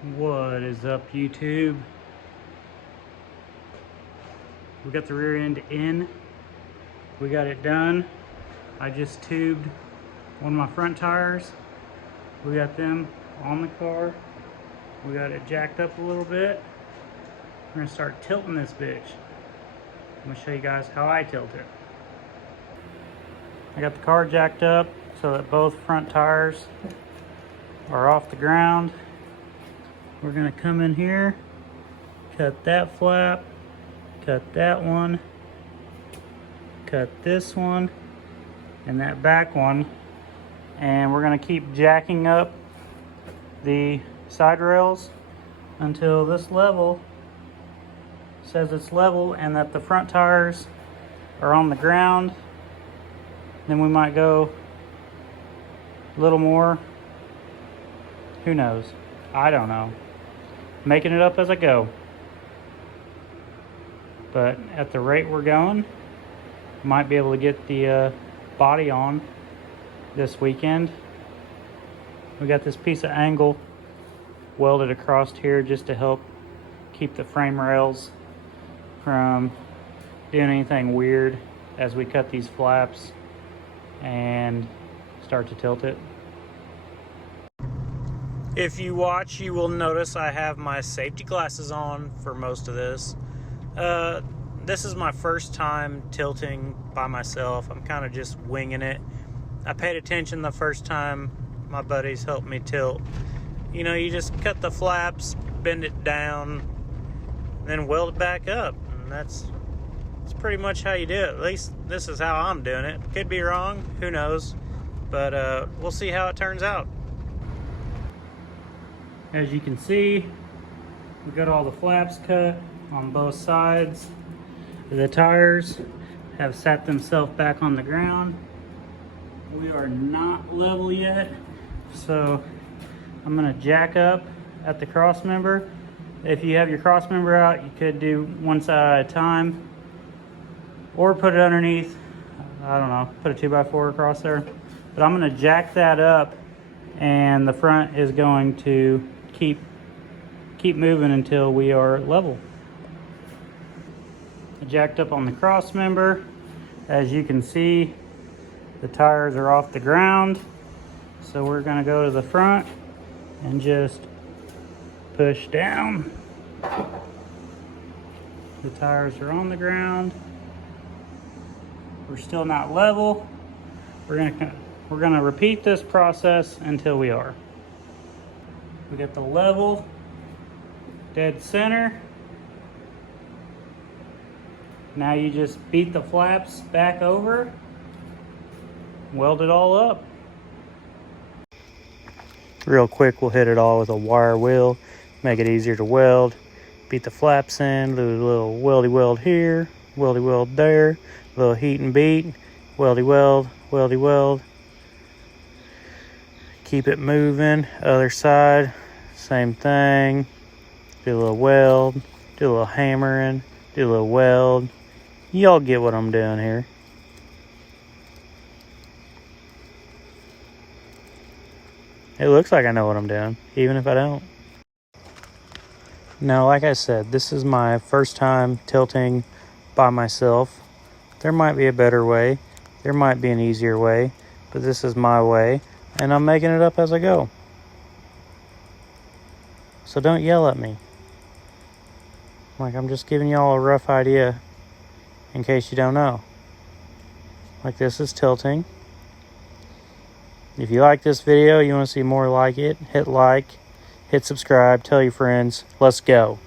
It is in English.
What is up, YouTube? We got the rear end in. We got it done. I just tubed one of my front tires. We got them on the car. We got it jacked up a little bit. We're gonna start tilting this bitch. I'm gonna show you guys how I tilt it. I got the car jacked up so that both front tires are off the ground. We're gonna come in here, cut that flap, cut that one, cut this one, and that back one. And we're gonna keep jacking up the side rails until this level says it's level and that the front tires are on the ground. Then we might go a little more. Who knows? I don't know. Making it up as I go. But at the rate we're going, might be able to get the body on this weekend. We got this piece of angle welded across here just to help keep the frame rails from doing anything weird as we cut these flaps and start to tilt it. If you watch, you will notice I have my safety glasses on for most of this. This is my first time tilting by myself. I'm kind of just winging it. I paid attention the first time my buddies helped me tilt. You know, you just cut the flaps, bend it down, then weld it back up. And that's pretty much how you do it. At least this is how I'm doing it. Could be wrong, who knows. But we'll see how it turns out. As you can see, we got all the flaps cut on both sides. The tires have sat themselves back on the ground. We are not level yet, so I'm gonna jack up at the cross member. If you have your cross member out, you could do one side at a time, or put it underneath, I don't know, put a 2x4 across there. But I'm gonna jack that up, and the front is going to keep moving until we are level. I jacked up on the cross member. As you can see, the tires are off the ground. So we're gonna go to the front and just push down. The tires are on the ground. We're still not level. We're gonna repeat this process until we are. We got the level, dead center. Now you just beat the flaps back over, weld it all up. Real quick, we'll hit it all with a wire wheel, make it easier to weld. Beat the flaps in, do a little weldy weld here, weldy weld there, a little heat and beat, weldy weld, weldy weld. Keep it moving. Other side, same thing. Do a little weld, do a little hammering, do a little weld. Y'all get what I'm doing here. It looks like I know what I'm doing, even if I don't. Now, like I said, this is my first time tilting by myself. There might be a better way. There might be an easier way, but this is my way. And I'm making it up as I go. So don't yell at me. Like, I'm just giving y'all a rough idea in case you don't know. Like, this is tilting. If you like this video, you want to see more like it, hit like, hit subscribe, tell your friends. Let's go.